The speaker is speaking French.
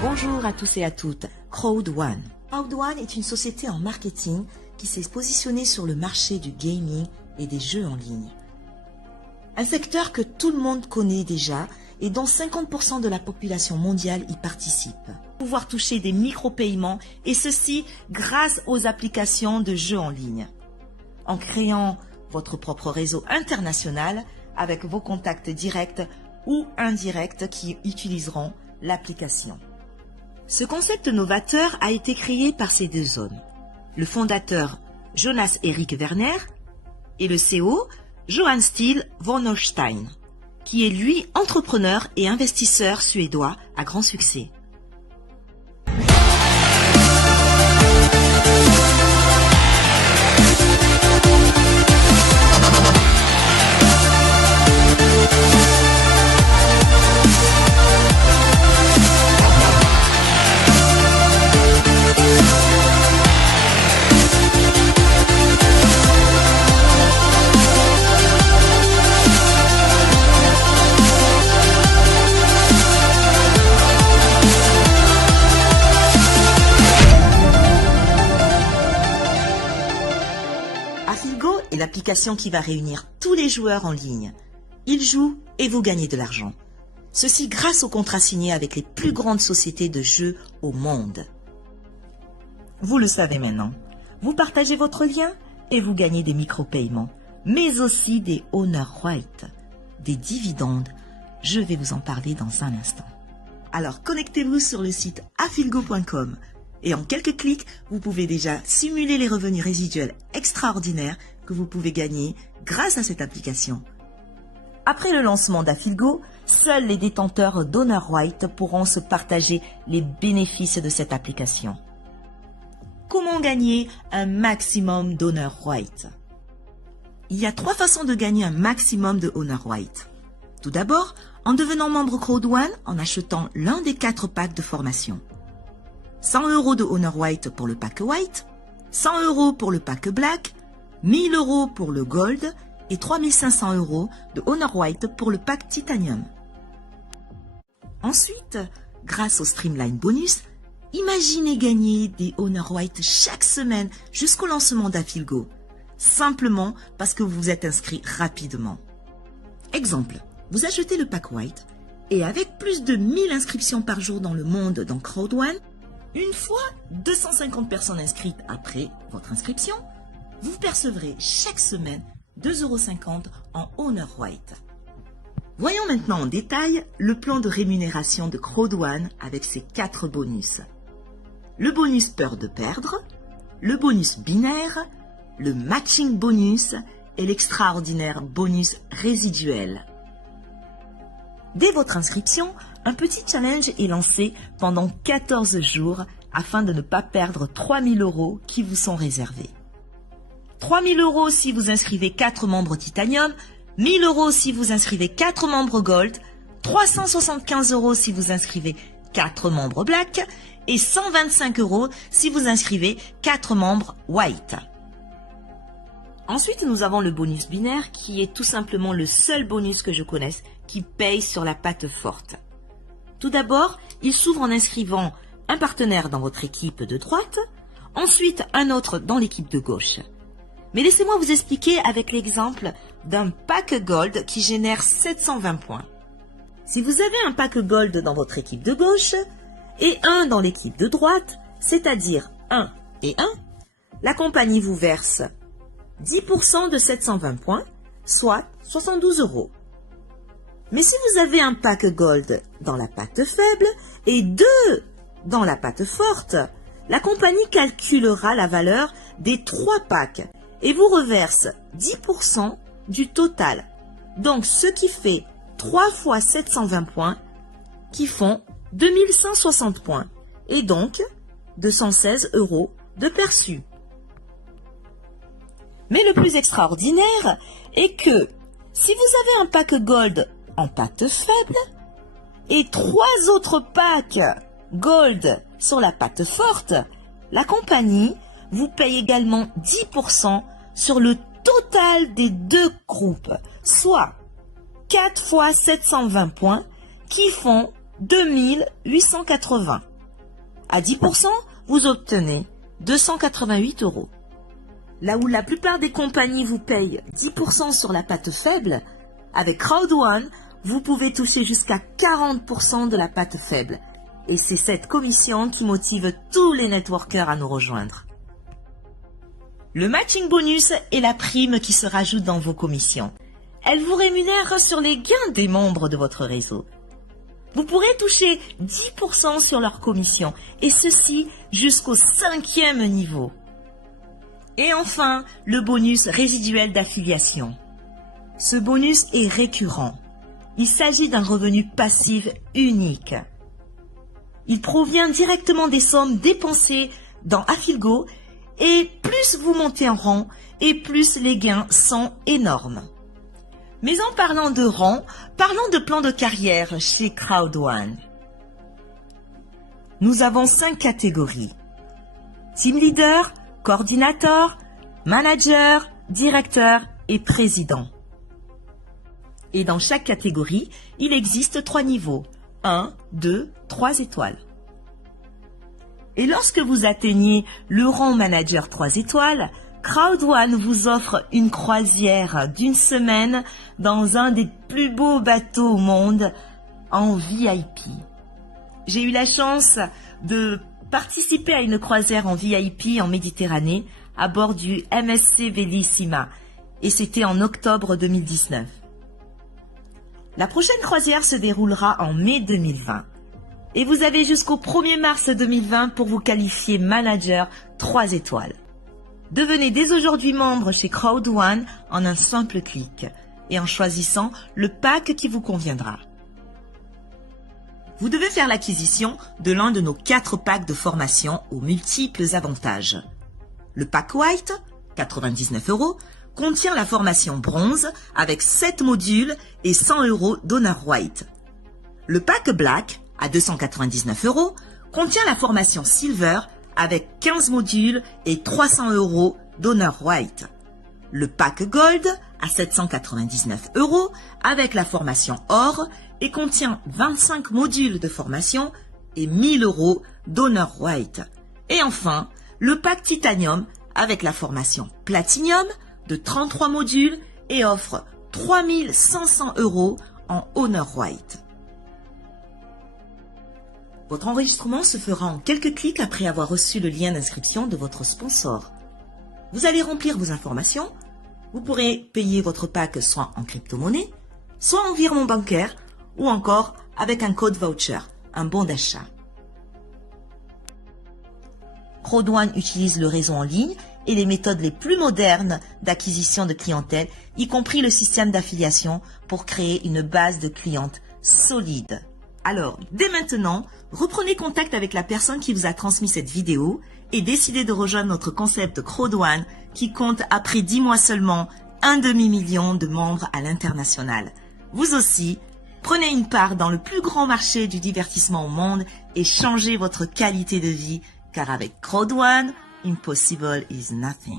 Bonjour à tous et à toutes, Crowd1. Crowd1 est une société en marketing qui s'est positionnée sur le marché du gaming et des jeux en ligne. Un secteur que tout le monde connaît déjà et dont 50% de la population mondiale y participe. Pouvoir toucher des micro-paiements et ceci grâce aux applications de jeux en ligne. En créant votre propre réseau international avec vos contacts directs ou indirects qui utiliseront l'application. Ce concept novateur a été créé par ces deux hommes, le fondateur Jonas Erik Werner et le CEO Johan Steel von Holstein, qui est lui entrepreneur et investisseur suédois à grand succès. Afilgo est l'application qui va réunir tous les joueurs en ligne. Ils jouent et vous gagnez de l'argent. Ceci grâce aux contrats signés avec les plus grandes sociétés de jeux au monde. Vous le savez maintenant. Vous partagez votre lien et vous gagnez des micro-paiements, mais aussi des honor rights, des dividendes. Je vais vous en parler dans un instant. Alors connectez-vous sur le site afilgo.com. Et en quelques clics, vous pouvez déjà simuler les revenus résiduels extraordinaires que vous pouvez gagner grâce à cette application. Après le lancement d'Afilgo, seuls les détenteurs d'Honor Right pourront se partager les bénéfices de cette application. Comment gagner un maximum d'Honor Right? Il y a 3 façons de gagner un maximum de Honor Right. Tout d'abord, en devenant membre Crowd1 en achetant l'un des 4 packs de formation. 100 € de Honor White pour le pack White, 100 € pour le pack Black, 1000 € pour le Gold et 3500 € de Honor White pour le pack Titanium. Ensuite, grâce au Streamline Bonus, imaginez gagner des Honor White chaque semaine jusqu'au lancement d'Afilgo, simplement parce que vous vous êtes inscrit rapidement. Exemple, vous achetez le pack White et avec plus de 1000 inscriptions par jour dans le monde dans Crowd1, une fois 250 personnes inscrites après votre inscription, vous percevrez chaque semaine 2,50 € en Honor White. Voyons maintenant en détail le plan de rémunération de Crowd1 avec ses 4 bonus. Le bonus peur de perdre, le bonus binaire, le matching bonus et l'extraordinaire bonus résiduel. Dès votre inscription, un petit challenge est lancé pendant 14 jours afin de ne pas perdre 3000 € qui vous sont réservés. 3000 € si vous inscrivez 4 membres Titanium, 1000 € si vous inscrivez 4 membres Gold, 375 € si vous inscrivez 4 membres Black et 125 € si vous inscrivez 4 membres White. Ensuite, nous avons le bonus binaire qui est tout simplement le seul bonus que je connaisse qui paye sur la patte forte. Tout d'abord, il s'ouvre en inscrivant un partenaire dans votre équipe de droite, ensuite un autre dans l'équipe de gauche. Mais laissez-moi vous expliquer avec l'exemple d'un pack Gold qui génère 720 points. Si vous avez un pack Gold dans votre équipe de gauche et un dans l'équipe de droite, c'est-à-dire 1 et 1, la compagnie vous verse 10% de 720 points, soit 72 €. Mais si vous avez un pack Gold dans la patte faible et 2 dans la patte forte, la compagnie calculera la valeur des 3 packs et vous reverse 10% du total. Donc, ce qui fait 3 fois 720 points qui font 2160 points et donc 216 € de perçu. Mais le plus extraordinaire est que si vous avez un pack Gold en patte faible et 3 autres packs Gold sur la patte forte, la compagnie vous paye également 10% sur le total des 2 groupes, soit 4 fois 720 points qui font 2880. À 10%, vous obtenez 288 €. Là où la plupart des compagnies vous payent 10% sur la patte faible, avec Crowd1, vous pouvez toucher jusqu'à 40% de la patte faible. Et c'est cette commission qui motive tous les networkers à nous rejoindre. Le matching bonus est la prime qui se rajoute dans vos commissions. Elle vous rémunère sur les gains des membres de votre réseau. Vous pourrez toucher 10% sur leur commission, et ceci jusqu'au 5e niveau. Et enfin, le bonus résiduel d'affiliation. Ce bonus est récurrent. Il s'agit d'un revenu passif unique. Il provient directement des sommes dépensées dans Affilgo, et plus vous montez en rang, et plus les gains sont énormes. Mais en parlant de rang, parlons de plan de carrière chez Crowd1. Nous avons 5 catégories. Team Leader, Coordinateur, Manager, Directeur et Président. Et dans chaque catégorie, il existe 3 niveaux. 1, 2, 3 étoiles. Et lorsque vous atteignez le rang Manager 3 étoiles, Crowd1 vous offre une croisière d'1 semaine dans un des plus beaux bateaux au monde en VIP. J'ai eu la chance de participer à une croisière en VIP en Méditerranée à bord du MSC Bellissima et c'était en octobre 2019. La prochaine croisière se déroulera en mai 2020 et vous avez jusqu'au 1er mars 2020 pour vous qualifier Manager 3 étoiles. Devenez dès aujourd'hui membre chez Crowd1 en un simple clic et en choisissant le pack qui vous conviendra. Vous devez faire l'acquisition de l'un de nos 4 packs de formation aux multiples avantages. Le pack White, 99 €, contient la formation Bronze avec 7 modules et 100 € d'Honor White. Le pack Black, à 299 €, contient la formation Silver avec 15 modules et 300 € d'Honor White. Le pack Gold à 799 € avec la formation Or et contient 25 modules de formation et 1000 € d'Honor White. Et enfin, le pack Titanium avec la formation Platinum de 33 modules et offre 3500 € en Honor White. Votre enregistrement se fera en quelques clics après avoir reçu le lien d'inscription de votre sponsor. Vous allez remplir vos informations. Vous pourrez payer votre pack soit en crypto-monnaie, soit en virement bancaire ou encore avec un code voucher, un bon d'achat. Crowd1 utilise le réseau en ligne et les méthodes les plus modernes d'acquisition de clientèle, y compris le système d'affiliation pour créer une base de clientes solide. Alors, dès maintenant, reprenez contact avec la personne qui vous a transmis cette vidéo et décidez de rejoindre notre concept Crowd1 qui compte après 10 mois seulement 1 demi-million de membres à l'international. Vous aussi, prenez une part dans le plus grand marché du divertissement au monde et changez votre qualité de vie car avec Crowd1, impossible is nothing.